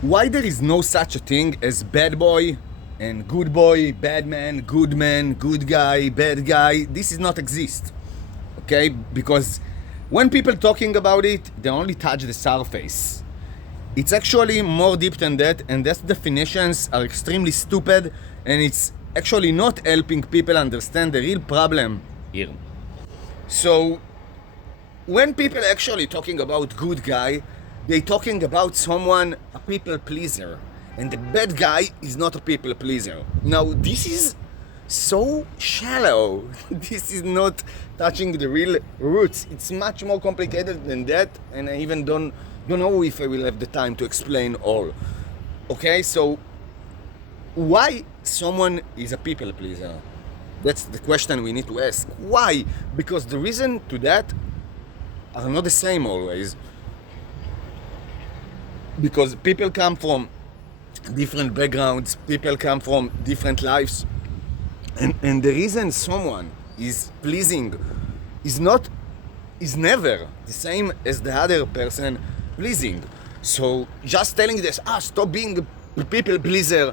Why there is no such a thing as bad boy, bad man, good guy, bad guy. This is not exist, okay? Because when people talking about it, they only touch the surface. It's actually more deep than that, and those definitions are extremely stupid, and it's actually not helping people understand the real problem here. So when people actually talking about good guy, they talking about someone, a people pleaser, and the bad guy is not a people pleaser. Now this is so shallow. This is not touching the real roots. It's much more complicated than that, and I even don't know if I will have the time to explain all. Okay, so why someone is a people pleaser? That's the question we need to ask. Why? Because the reason to that are not the same always. Because people come from different backgrounds, people come from different lives, and the reason someone is pleasing is never the same as the other person pleasing. So just telling this, stop being a people pleaser,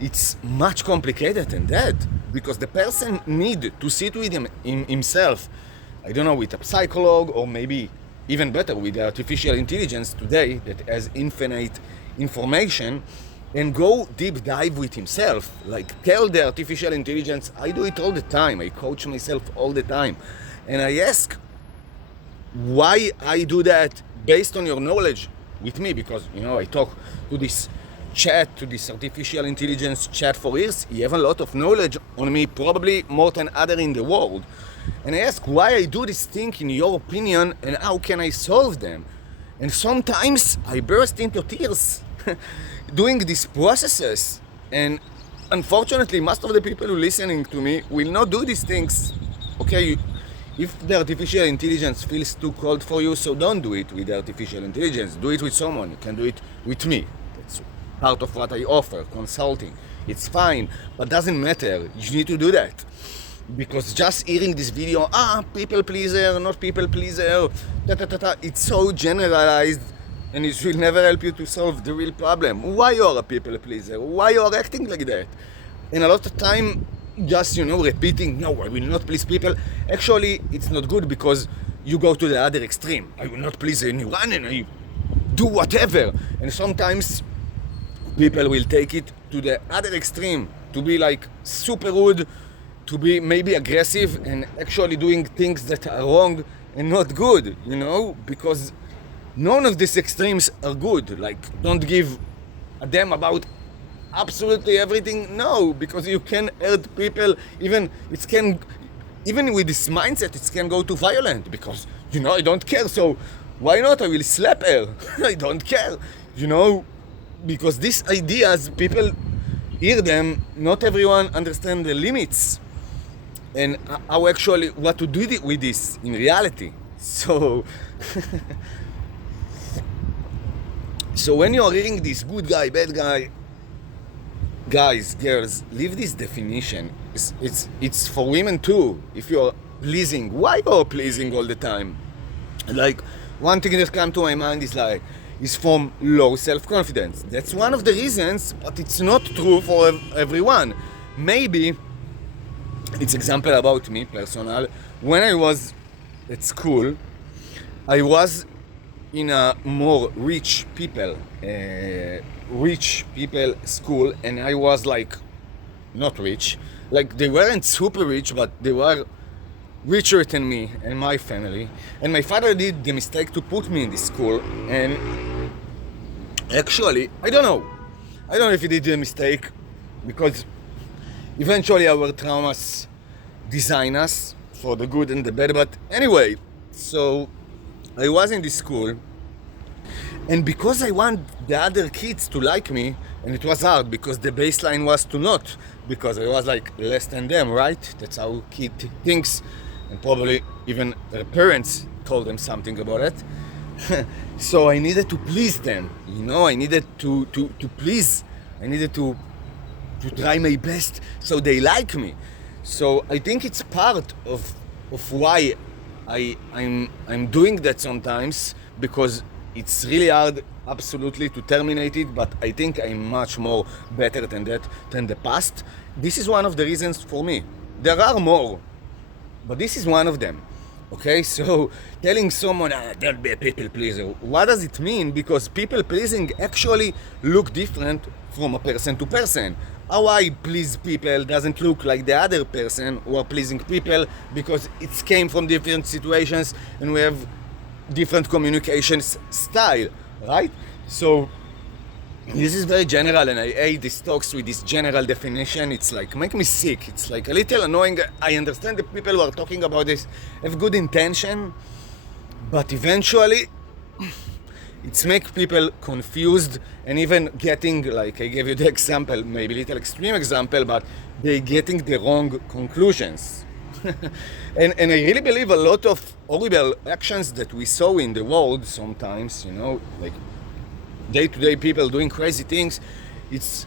it's much complicated than that, because the person need to sit with himself, I don't know, with a psychologist, or maybe even better with the artificial intelligence today that has infinite information, and go deep dive with himself. Like, tell the artificial intelligence, I do it all the time, I coach myself all the time, and I ask why I do that based on your knowledge with me, because I talk to this artificial intelligence chat for years. You have a lot of knowledge on me, probably more than other in the world. And I ask why I do this thing in your opinion, and how can I solve them? And sometimes I burst into tears doing these processes. And unfortunately, most of the people who are listening to me will not do these things. Okay, if the artificial intelligence feels too cold for you, so don't do it with the artificial intelligence. Do it with someone. You can do it with me. That's part of what I offer, consulting. It's fine, but doesn't matter. You need to do that. Because just hearing this video, people pleaser, not people pleaser, it's so generalized, and it will never help you to solve the real problem. Why you are a people pleaser? Why you are acting like that? And a lot of time, just repeating, no, I will not please people. Actually, it's not good, because you go to the other extreme. I will not please anyone, and I do whatever. And sometimes people will take it to the other extreme, to be like super rude, to be maybe aggressive, and actually doing things that are wrong and not good, because none of these extremes are good. Like, don't give a damn about absolutely everything. No, because you can hurt people. Even with this mindset, it can go to violent, because I don't care, so why not? I will slap her. I don't care, because these ideas, people hear them, not everyone understands the limits and how actually what to do with this in reality. So when you are reading this good guy, bad guy, guys, girls, leave this definition. It's for women too. If you're pleasing, why you're pleasing all the time? Like, one thing that comes to my mind is from low self-confidence. That's one of the reasons, but it's not true for everyone. Maybe it's example about me, personal. When I was at school, I was in a more rich people school, and I was like not rich. Like, they weren't super rich, but they were richer than me and my family. And my father did the mistake to put me in this school, and actually, I don't know if he did the mistake, because eventually our traumas design us for the good and the bad. But anyway, so I was in this school, and because I want the other kids to like me, and it was hard because the baseline was to not, because I was like less than them, right? That's how kid thinks, and probably even their parents told them something about it. So I needed to please them, I needed to please, I needed to try my best so they like me. So I think it's part of why I'm doing that sometimes, because it's really hard absolutely to terminate it, but I think I'm much more better than that, than the past. This is one of the reasons for me. There are more, but this is one of them. Okay, so telling someone, don't be a people pleaser, what does it mean? Because people pleasing actually look different from a person to person. How I please people doesn't look like the other person who are pleasing people, because it came from different situations and we have different communication style, right? So this is very general, and I hate these talks with this general definition. It's like, make me sick. It's like a little annoying. I understand the people who are talking about this have good intention, but eventually it's make people confused, and even getting, like I gave you the example, maybe little extreme example, but they getting the wrong conclusions. and I really believe a lot of horrible actions that we saw in the world sometimes, you know, like day-to-day people doing crazy things, it's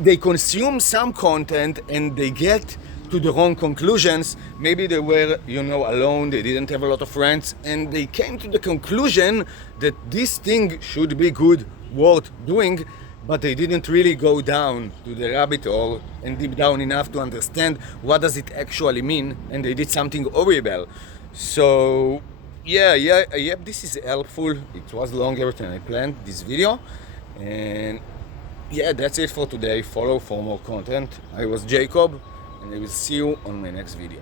they consume some content and they get to the wrong conclusions. Maybe they were, you know, alone, they didn't have a lot of friends, and they came to the conclusion that this thing should be good, worth doing, but they didn't really go down to the rabbit hole and deep down enough to understand what does it actually mean, and they did something horrible. So yeah, this is helpful. It was longer than I planned, this video. And yeah, that's it for today. Follow for more content. I was Jacob, and I will see you on my next video.